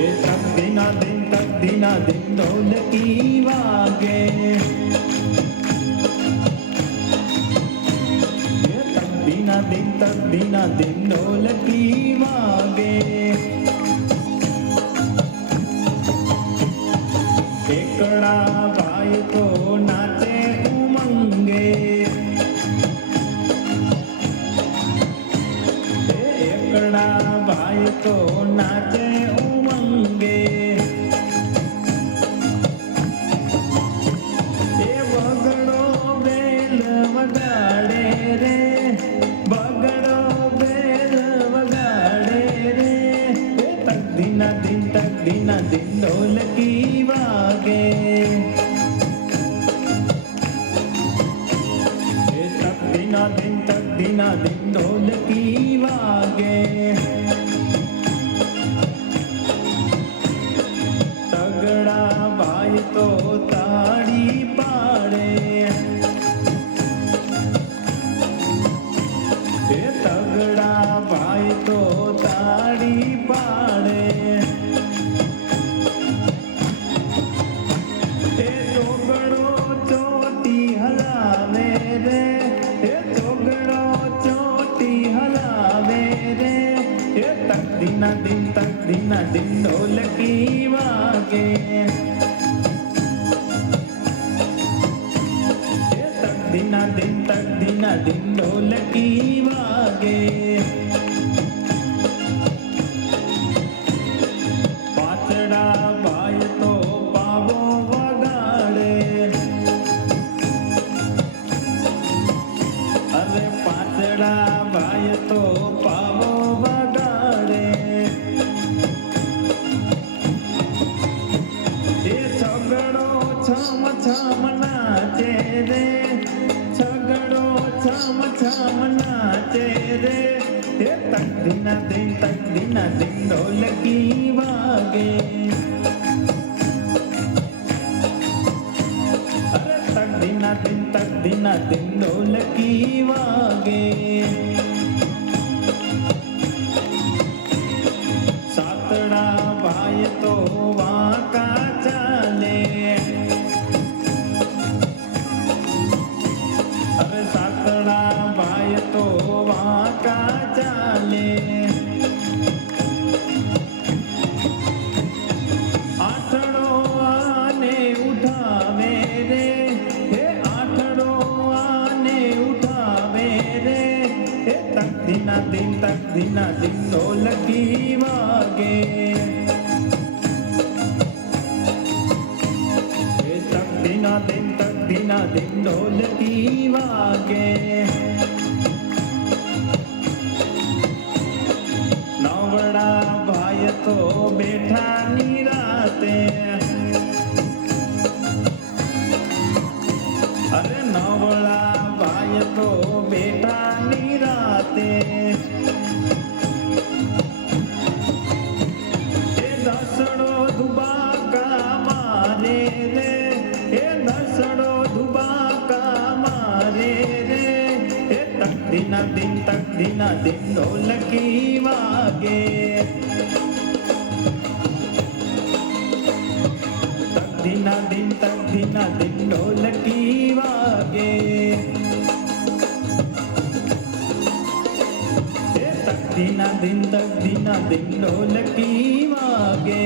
ये तक दिना दिन ढोलकी वागे। ये तक दिना दिन ढोलकी वागे। एकड़ा भाई तो नाचे उमंगे। एकड़ा भाई तो नाचे उमंगे। ए बगड़ो बेल वगाड़े रे, बगड़ो बेल वगाड़े रे। तक दिना दिन ढोलकी वागे। तक दिना दिन ढोलकी वागे। तगड़ा भाई तो ताड़ी पाड़े। तगड़ा भाई तो ताड़ी पाड़े। चोगड़ो चोटी हलावे रे, चोगड़ो चोटी हलावे रे। तक दिना दिन ढोलकी वागे। तक दिना दिन ढोलकी वागे। पाचड़ा भाई तो पावो वगाड़े। अरे पाचड़ा भाई तो पावो वगाड़े। ये छगड़ो छम नाचे रे, छगड़ो छम नाचे रे। तक दिना दिन ढोलकी वागे। अरे तक दिना दिन ढोलकी वागे। सातड़ा भाई तो वाका चाले। अरे सातड़ा भाई तो वाका चाले। आठड़ो आने उठावे रे, आठड़ो आने उठावे रे। तक दिना दिन ढोलकी वागे। तक दिना दिन ढोलकी वागे। नवड़ा भाई तो बैठा निराते। अरे नवड़ा भाई तो बैठा निराते। दसड़ो दुबाका मारे रे, दसड़ो दुबाका मारे रे। तक दिना दिन ढोलकी वागे। तक दिना दिन ढोलकी वागे। तक दिना दिन ढोलकी वागे।